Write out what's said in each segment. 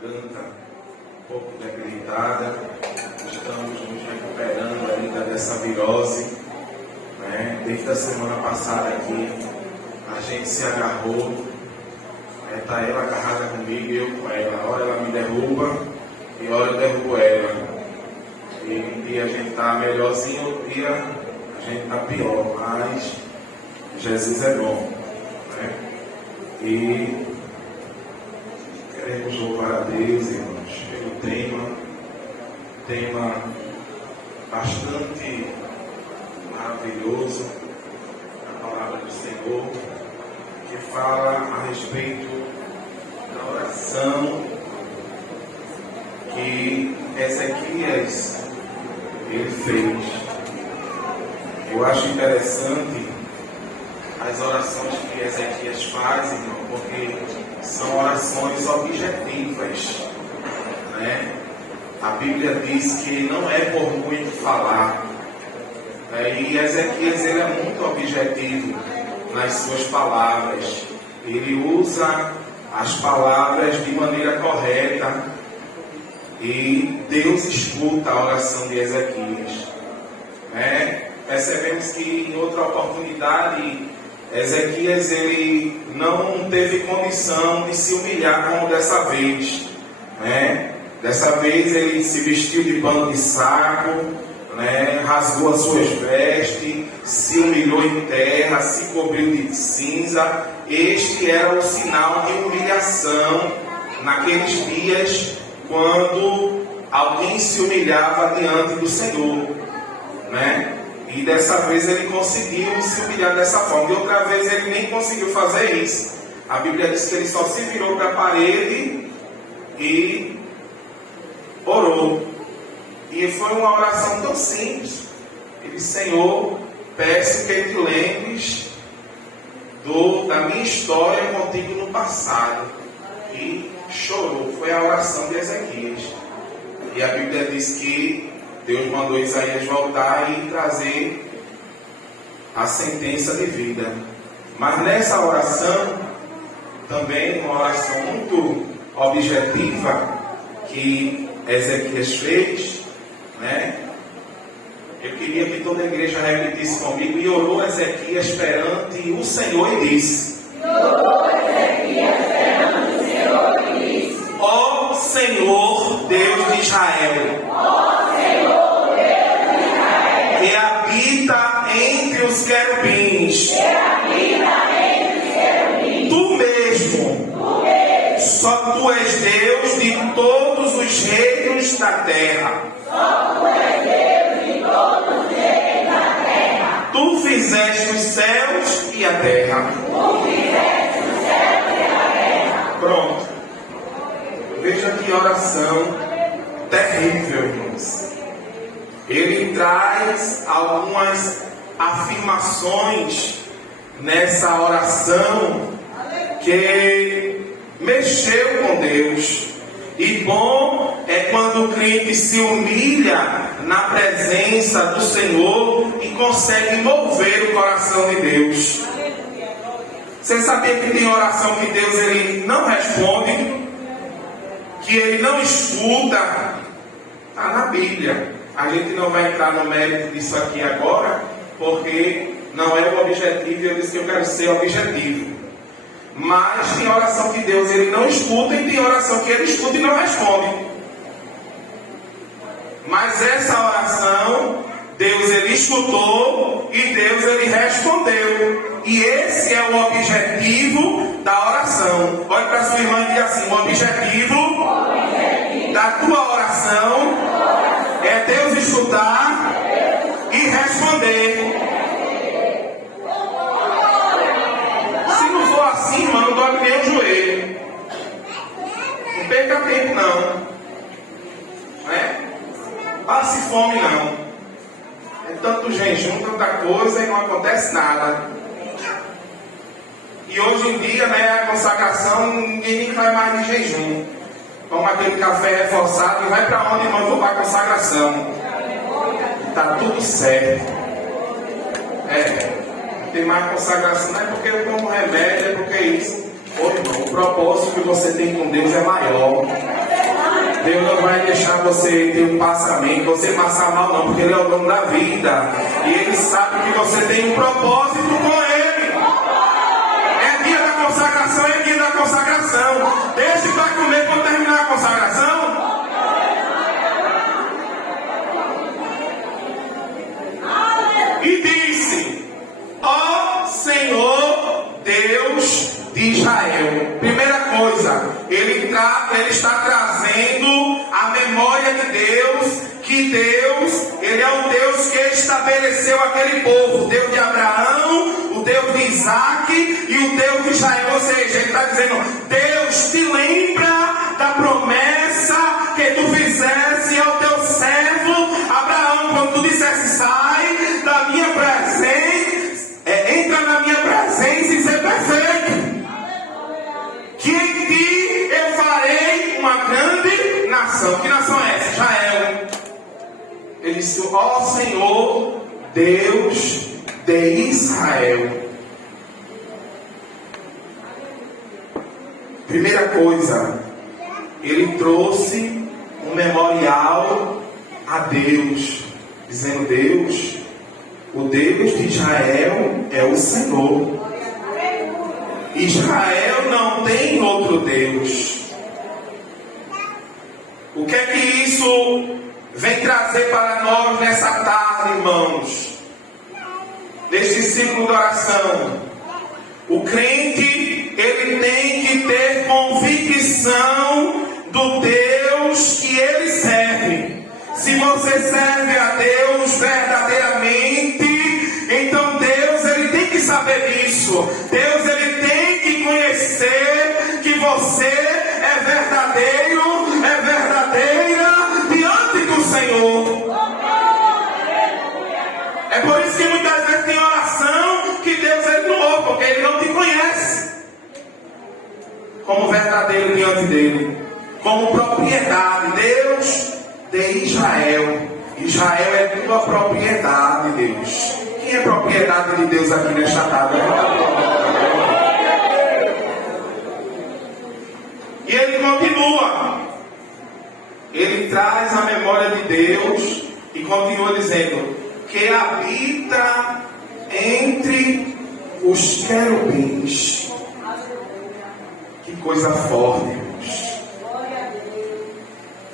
garganta um pouco debilitada, estamos nos recuperando ainda dessa virose, né? Desde a semana passada aqui, a gente se agarrou, tá ela agarrada comigo e eu com ela. Ora ela me derruba e ora eu derrubo ela. E um dia a gente está melhorzinho, outro dia a gente está pior, mas Jesus é bom, né? E queremos louvar a Deus, irmãos, pelo tema bastante maravilhoso, a palavra do Senhor, que fala a respeito da oração que Ezequias ele fez. Eu acho interessante as orações que Ezequias faz, irmão, porque são orações objetivas, né? A Bíblia diz que não é por muito falar, né? E Ezequias ele é muito objetivo nas suas palavras. Ele usa as palavras de maneira correta e Deus escuta a oração de Ezequias, né? Percebemos que em outra oportunidade Ezequias ele não teve condição de se humilhar como dessa vez, né? Dessa vez ele se vestiu de pano de saco, né? Rasgou as suas vestes, se humilhou em terra, se cobriu de cinza. Este era o sinal de humilhação naqueles dias quando alguém se humilhava diante do Senhor, né? E dessa vez ele conseguiu se humilhar dessa forma. E outra vez ele nem conseguiu fazer isso. A Bíblia diz que ele só se virou para a parede e orou. E foi uma oração tão simples. Ele disse: Senhor, peço que te lembres da minha história contigo no passado. E chorou. Foi a oração de Ezequias. E a Bíblia diz que Deus mandou Isaías voltar e trazer a sentença de vida. Mas nessa oração, também uma oração muito objetiva que Ezequias fez, né? Eu queria que toda a igreja repetisse comigo: e orou Ezequias perante o Senhor e disse. Ó Senhor Deus de Israel, que habita entre os querubins, tu mesmo, só tu és Deus de todos os reinos da terra. Tu fizeste os céus e a terra. Pronto. Veja que oração terrível, irmãos. Ele traz algumas afirmações nessa oração que mexeu com Deus. E bom é quando o crente se humilha na presença do Senhor e consegue mover o coração de Deus. Você sabia que tem oração que Deus ele não responde? Que ele não escuta? Está na Bíblia. A gente não vai entrar no mérito disso aqui agora, porque não é o objetivo. Eu disse que eu quero ser objetivo. Mas tem oração que Deus ele não escuta e tem oração que ele escuta e não responde. Mas essa oração, Deus ele escutou e Deus ele respondeu. E esse é o objetivo da oração. Olhe para sua irmã e diga assim: o objetivo da tua oração é Deus escutar e responder. Se não for assim, irmão, não dobre nem o joelho. Não perca tempo não. Passe fome não. É tanto jejum, tanta coisa e não acontece nada. E hoje em dia, né, a consagração, ninguém nem vai mais de jejum. Toma aquele café reforçado e vai para onde, irmão? Vou para a consagração. Está tudo certo. Não tem mais consagração, não é porque eu tomo remédio, é porque isso. Ô irmão, o propósito que você tem com Deus é maior. vai deixar você ter um passamento, você passar mal não, porque Ele é o dono da vida. E Ele sabe que você tem um propósito com Ele. É dia da consagração, é dia da consagração. Deixe para comer quando terminar a consagração. E disse: ó Senhor Deus de Israel. Primeira coisa, ele está trazendo a memória de Deus, que Deus, Ele é o Deus que estabeleceu aquele povo, o Deus de Abraão, o Deus de Isaac e o Deus de Israel. Ou seja, Ele está dizendo: Deus, te lembra da promessa que tu fizesse ao teu servo Abraão, quando tu dissesse: sai da minha presença, entra na minha presença e ser perfeito, que em ti eu farei uma grande nação. Que nação é essa? Israel. Ele disse: ó Senhor Deus de Israel. Primeira coisa, ele trouxe um memorial a Deus, dizendo: Deus, o Deus de Israel é o Senhor. Israel não tem outro Deus. O que é que isso vem trazer para nós nessa tarde, irmãos? Neste ciclo de oração, o crente, ele tem que ter convicção do Deus que ele serve. Se você serve a Deus verdadeiramente, então Deus, ele tem que saber disso. Deus, ele tem que conhecer que você é verdadeiro, é verdadeira diante do Senhor. É por isso que muitas vezes tem oração que Deus, ele não ouve, porque ele não te conhece como verdadeiro diante dele, como propriedade. Deus de Israel. Israel é tua propriedade, Deus. Quem é propriedade de Deus aqui nesta tarde? E ele continua. Ele traz a memória de Deus e continua dizendo: que habita entre os querubins. Que coisa forte, irmãos.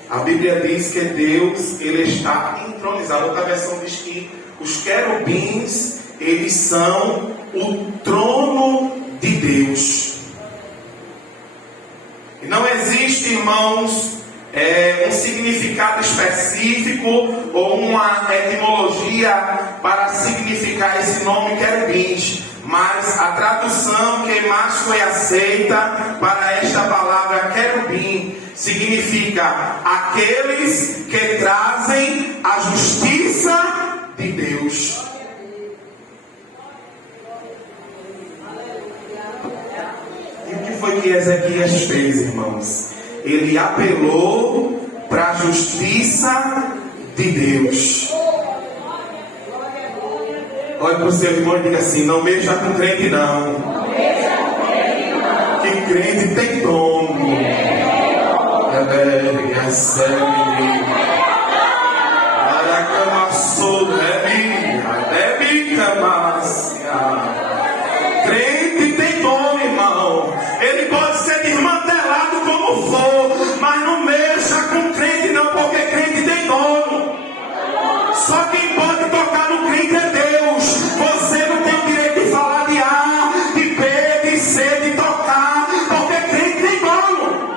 A Bíblia diz que Deus, ele está entronizado. Outra versão diz que os querubins, eles são o trono de Deus. E não existe, irmãos, um significado específico ou uma etimologia para significar esse nome querubins. Mas a tradução que mais foi aceita para esta palavra querubim significa aqueles que trazem a justiça de Deus. E o que foi que Ezequias fez, irmãos? Ele apelou para a justiça de Deus. Olha para o seu irmão e diga assim: não mexa com crente não. Que crente tem dono. Crente tem dono, irmão. Ele pode ser desmantelado como for, mas não mexa com crente não, porque crente tem dono. Só quem pode tocar no crente é Deus. Você não tem o direito de falar de A, de B, de C, de tocar, porque crente tem dono.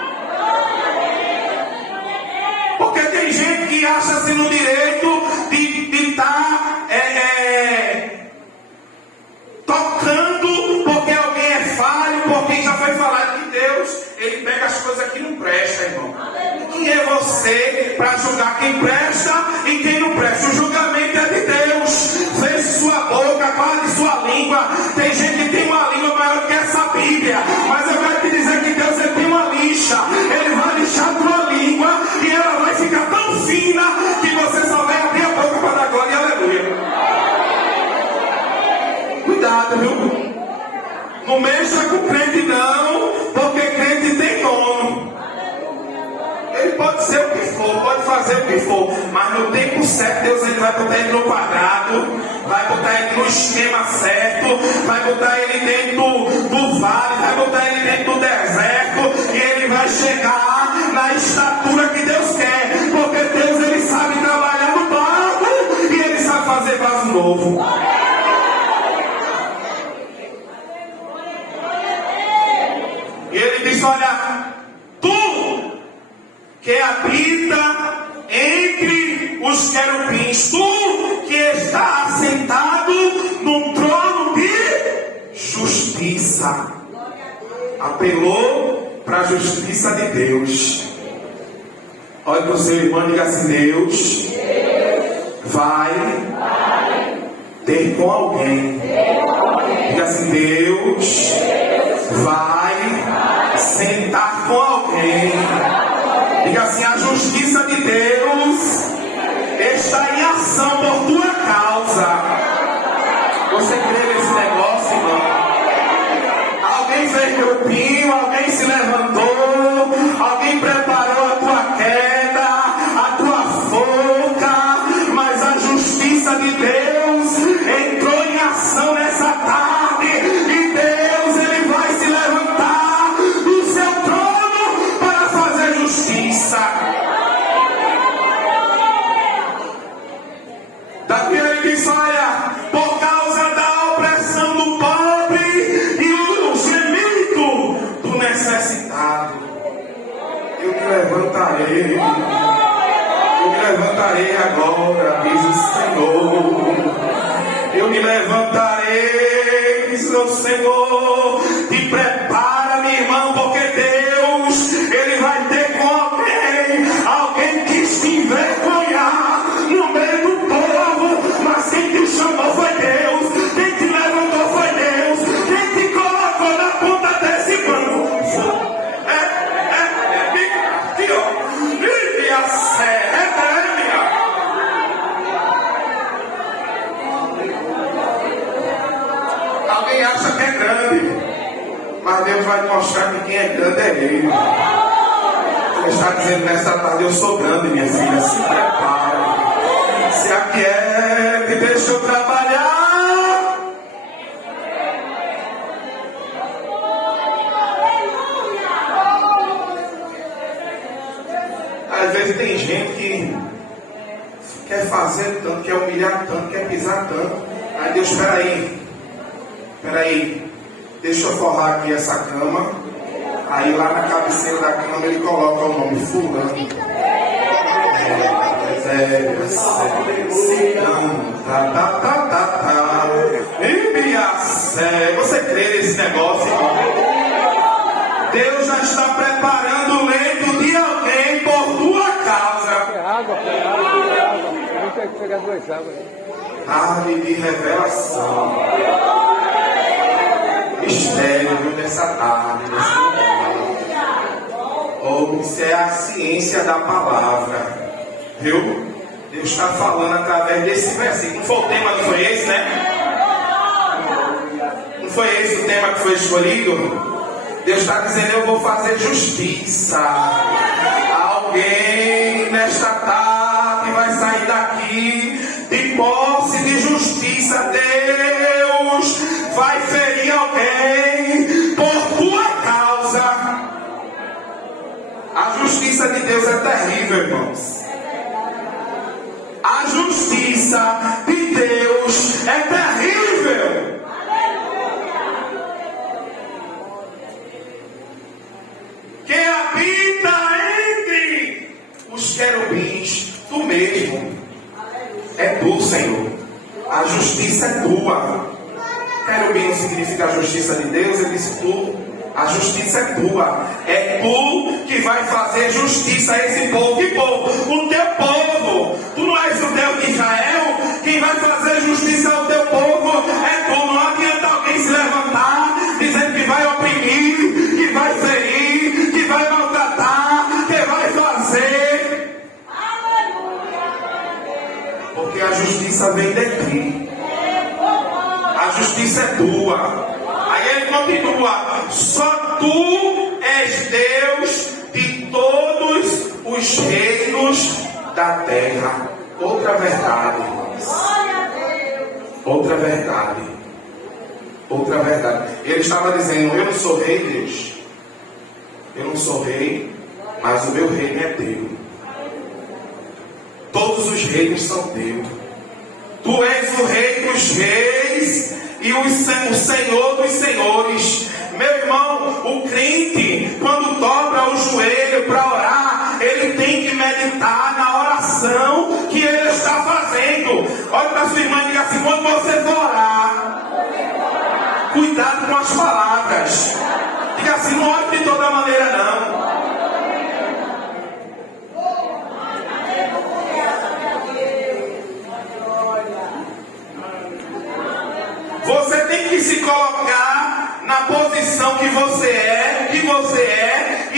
Porque tem gente que acha-se no direito de estar tocando porque alguém é falho, porque já foi falado de Deus. Ele pega as coisas que não prestam, irmão. Quem é você para julgar quem presta e quem não presta? O julgamento é de Deus. Feche sua boca, guarde sua língua. Tem gente que tem uma língua maior que essa Bíblia, mas eu quero te dizer que Deus, ele tem uma lixa. Ele vai lixar tua língua e ela vai ficar tão fina que você só vai abrir a boca para dar glória e aleluia. Cuidado, viu? Não mexa com crente não, porque crente tem dono. Ele pode ser o que for, pode fazer o que for, mas no tempo certo Deus ele vai botar ele no quadrado, vai botar ele no esquema certo, vai botar ele dentro do vale, vai botar ele dentro do deserto, e ele vai chegar na estatura que Deus quer, porque Deus ele sabe trabalhar no barro e ele sabe fazer vaso novo. E ele diz: olha, tu que habita entre os querubins, tu que está assentado num trono de justiça. Apelou para a justiça de Deus. Olha para o seu irmão e diga assim: Deus vai ter com alguém. Diga assim: Deus vai sentar com alguém. Diga assim: a justiça de Deus está em ação por tua causa. Você crê nesse negócio, irmão? Alguém fez grupinho, alguém se levantou, alguém preparou a tua queda, a tua forca, mas a justiça de Deus entrou em ação nessa tarde, e Deus ele vai se levantar do seu trono para fazer justiça. Davi ele diz: olha, por causa da opressão do pobre e o gemido do necessitado, eu me levantarei agora, diz o Senhor. Eu me levantarei, diz o Senhor. Te prepara, meu irmão, porque Deus ele vai ter com alguém que se envergonhar no meio do povo, mas quem te chamou foi Deus, quem te levantou foi Deus, quem te colocou na ponta desse banco. Alguém acha que é grande, mas Deus vai mostrar que quem é grande é Ele. Ele está dizendo nessa tarde: eu sou grande, minha filha, se prepare, se aquiete, deixa eu trabalhar. Às vezes tem gente que quer fazer tanto, quer humilhar tanto, quer pisar tanto. Aí Deus: peraí, deixa eu forrar aqui essa cama. Aí lá na cabeceira da cama ele coloca o nome fulano. Você crê nesse negócio, irmão? Deus já está preparando o leito de alguém por tua causa. Não tem que pegar duas águas. Tarde de revelação. Mistério dessa tarde, nesse momento. Ou se é a ciência da palavra. Viu? Deus está falando através desse versículo. Não foi o tema que foi esse, né? Não foi esse o tema que foi escolhido? Deus está dizendo: eu vou fazer justiça. Alguém nesta tarde vai sair daqui de posse de justiça. Deus vai ferir alguém por tua causa. A justiça de Deus é terrível, irmãos. A justiça de Deus é terrível. Quem habita entre os querubins, tu mesmo. É tu, Senhor. A justiça é tua. Querubim significa a justiça de Deus. Ele disse: tu. A justiça é tua. É tu que vai fazer justiça a esse povo. Que povo? O teu povo. Tu não és o Deus de Israel. Quem vai fazer justiça ao teu povo é tu. Não adianta alguém se levantar dizendo que vai oprimir, que vai ferir, que vai maltratar, que vai fazer. Porque a justiça vem de ti. A justiça é tua. Aí ele continua: só tu és Deus de todos os reinos da terra. Outra verdade, irmãos. Outra verdade. Outra verdade. Ele estava dizendo: eu não sou rei, Deus. Eu não sou rei, mas o meu reino é teu. Todos os reinos são teus. Tu és o rei dos reis e o Senhor dos senhores. Meu irmão, o crente, quando dobra o joelho para orar, ele tem que meditar na oração que ele está fazendo. Olha para sua irmã e diga assim: quando você for orar, cuidado com as palavras. Diga assim: não ore de toda maneira não. Você tem que se colocar na posição que você é, e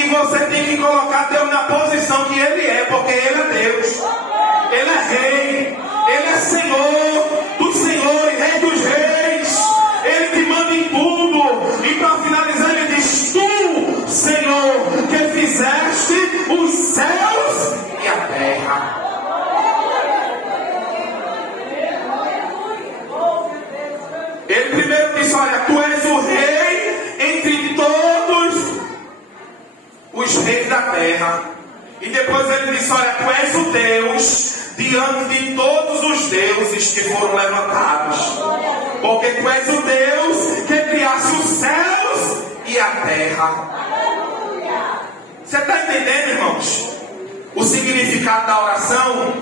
você tem que colocar Deus na posição que Ele é, porque Ele é Deus, Ele é Rei, Ele é Senhor dos senhores, Rei dos reis, Ele que manda em tudo. E para finalizar ele diz: tu, Senhor, que fizeste os céus e a terra. Ele primeiro disse: olha, tu és o rei entre todos os reis da terra. E depois ele disse: olha, tu és o Deus diante de todos os deuses que foram levantados. Porque tu és o Deus que criaste os céus e a terra. Você está entendendo, irmãos, o significado da oração?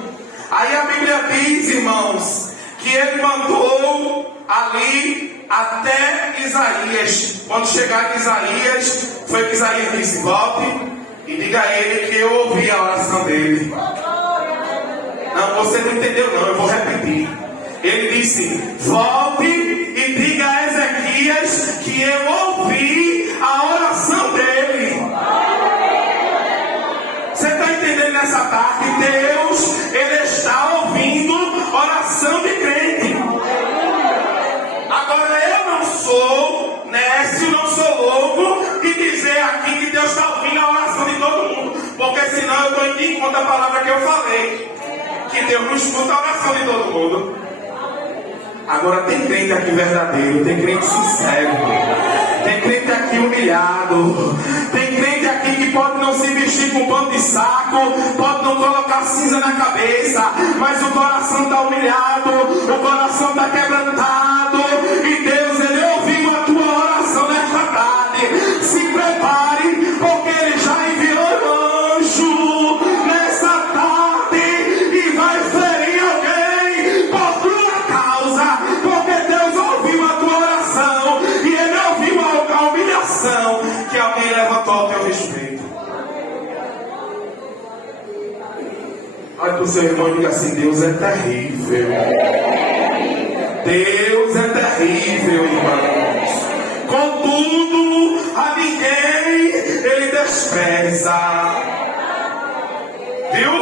Aí a Bíblia diz, irmãos, que ele mandou ali até Isaías. Quando chegar em Isaías, foi que Isaías disse: volte e diga a ele que eu ouvi a oração dele. Não, você não entendeu não, eu vou repetir. Ele disse: volte e diga a Ezequias que eu ouvi a oração dele. Você está entendendo nessa tarde? Deus, Ele está ouvindo oração de crente. Agora eu não sou nécio, não sou louco de dizer aqui que Deus está ouvindo a oração de todo mundo, porque senão eu estou indo em conta a palavra que eu falei, que Deus não escuta a oração de todo mundo. Agora tem crente aqui verdadeiro, tem crente sincero, tem crente aqui humilhado, tem crente aqui que pode não se vestir com pano de saco, pode não colocar cinza na cabeça, mas o coração está humilhado, o coração está quebrantado, e Deus, Ele ouviu a tua oração nesta tarde. Se prepare, porque Ele já enviou anjo nessa tarde e vai ferir alguém por tua causa, porque Deus ouviu a tua oração e Ele ouviu a humilhação que alguém levantou ao teu respeito. Olha para o seu irmão e diga assim: Deus é terrível. Deus é terrível, irmãos. Contudo, a ninguém Ele despreza. Viu?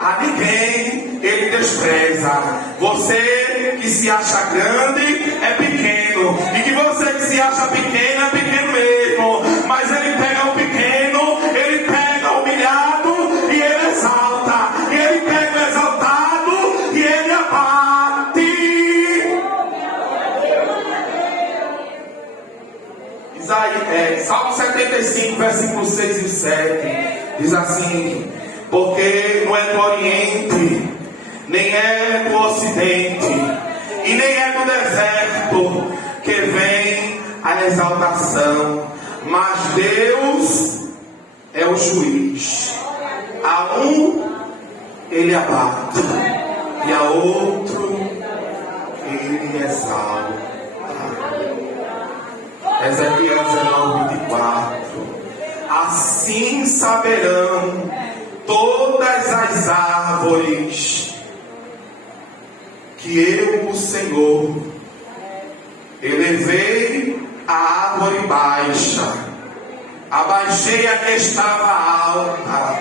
A ninguém Ele despreza. Você que se acha grande é pequeno, e que você que se acha pequeno é pequeno mesmo. Mas Ele pega o pequeno, Ele pega o humilhado e Ele exalta. E Ele pega o exaltado e Ele abate. Salmo 75, versículos 6 e 7 diz assim: porque não é do Oriente, nem é do Ocidente, e nem é do deserto que vem a exaltação, mas Deus é o juiz. A um Ele abate, e a outro Ele exalta. Ezequiel 19:24. Assim saberão todas as árvores que eu, o Senhor, elevei a árvore baixa, abaixei a que estava alta,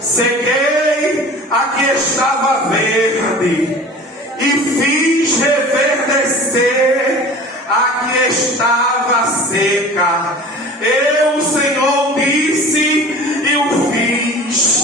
sequei a que estava verde, e fiz reverdecer a que estava seca. Eu, o Senhor, disse e o fiz.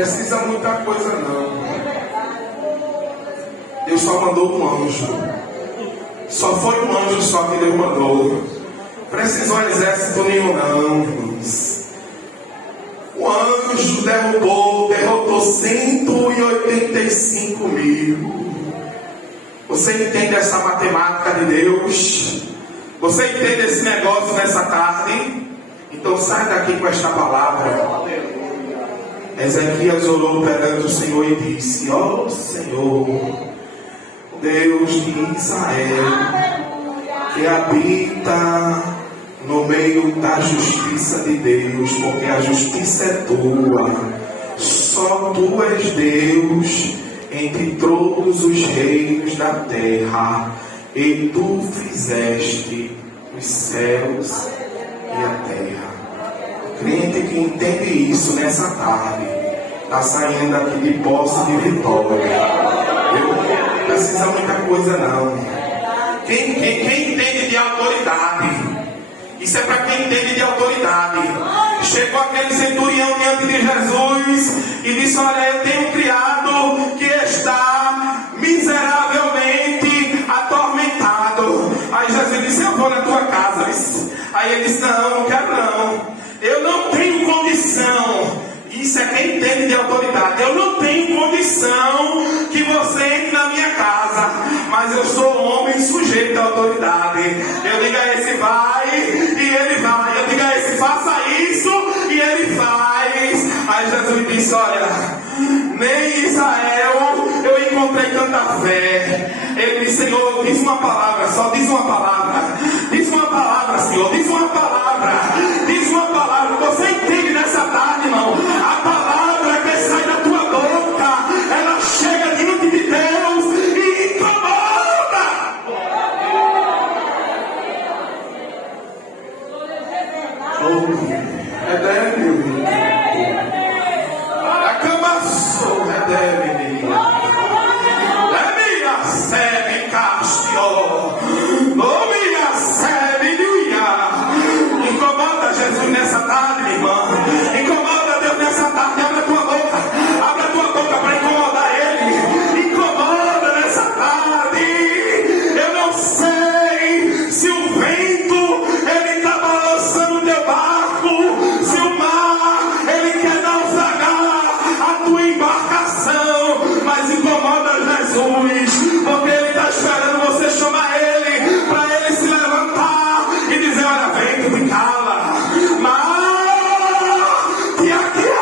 precisa muita coisa não. Deus só mandou um anjo. Só foi um anjo só que Deus mandou. Precisou exército nenhum não, irmãos. O anjo derrotou 185 mil. Você entende essa matemática de Deus? Você entende esse negócio nessa tarde? Então sai daqui com esta palavra. Ezequias orou perante o Senhor e disse: ó Senhor, Deus de Israel, que habita no meio da justiça de Deus, porque a justiça é tua. Só tu és Deus entre todos os reinos da terra, e tu fizeste os céus e a terra. Crente que entende isso nessa tarde está saindo aqui de posse de vitória. Eu não precisa muita coisa não. Quem entende de autoridade, isso é para quem entende de autoridade. Chegou aquele centurião diante de Jesus e disse: olha, eu tenho um criado que está miseravelmente atormentado. Aí Jesus disse: eu vou na tua casa. Aí ele disse: não quero não. Eu não tenho condição. Isso é quem entende de autoridade. Eu não tenho condição que você entre na minha casa, mas eu sou homem sujeito à autoridade. Eu digo a esse vai e ele vai. Eu digo a esse faça isso e ele faz. Aí Jesus disse: olha, nem em Israel eu encontrei tanta fé. Ele disse: Senhor, diz uma palavra, só diz uma palavra. Diz uma palavra, Senhor, diz uma palavra. Diz uma palavra. Você entende nessa tarde, irmão? A palavra que sai da tua boca, ela chega diante de Deus e incomoda. Oh, Redeme. Acamassou, Redeme. Lemina sebe castio. Nomina sebe luia. Incomoda Jesus nessa tarde, irmã. Incomoda Deus nessa tarde. Abre a tua boca. Abre a tua boca para incomodar Ele. Incomoda nessa tarde. Eu não sei se o vento ele está balançando o teu barco, se o mar ele quer naufragar a tua embarcação, mas incomoda Jesus, porque Ele está esperando você chamar Ele, para Ele se levantar e dizer: olha, vem, tu me cala, mas te aquieta.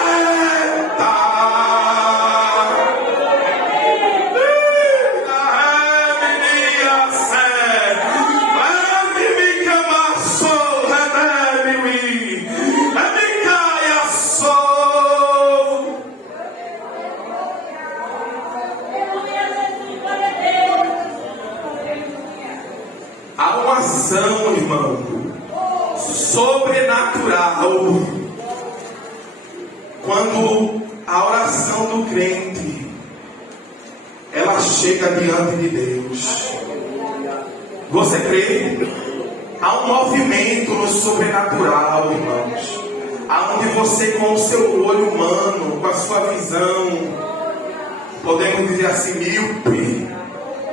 Há uma ação, irmão, sobrenatural quando a oração do crente ela chega diante de Deus. Você crê? Há um movimento no sobrenatural, irmãos, aonde você, com o seu olho humano, com a sua visão, podemos dizer assim, míope,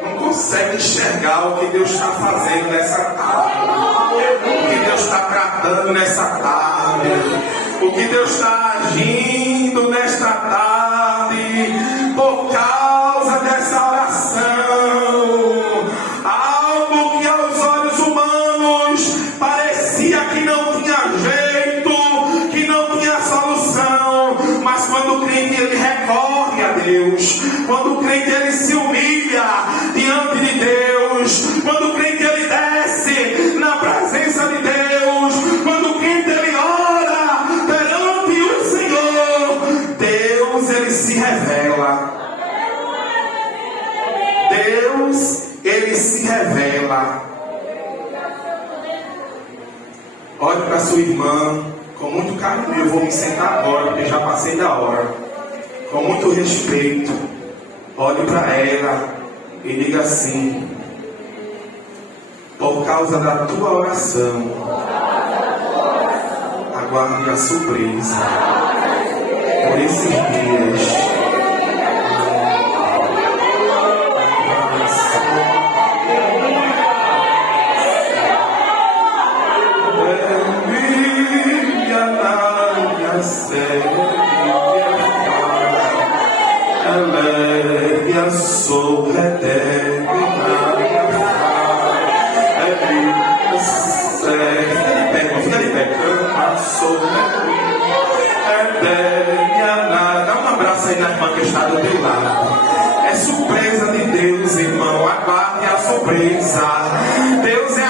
não consegue enxergar o que Deus está fazendo nessa tarde, o que Deus está tratando nessa tarde, o que Deus está agindo nesta tarde, por causa dessa oração. Algo que aos olhos humanos parecia que não tinha jeito, que não tinha solução, mas quando o crente ele recorre a Deus, quando o crente ele se humilha diante de Deus, quando o crente ele desce na presença de Deus, quando o crente ele ora perante o Senhor, Deus ele se revela. Deus ele se revela. Olhe para sua irmã com muito carinho. Eu vou me sentar agora porque já passei da hora. Com muito respeito, olhe para ela e diga assim: por causa da tua oração, aguarde a surpresa. por esses dias. Sou eterna, fica de pé, sou eterna. Dá um abraço aí na irmã que está do teu lado. É surpresa de Deus, irmão, aguarde a surpresa. Deus é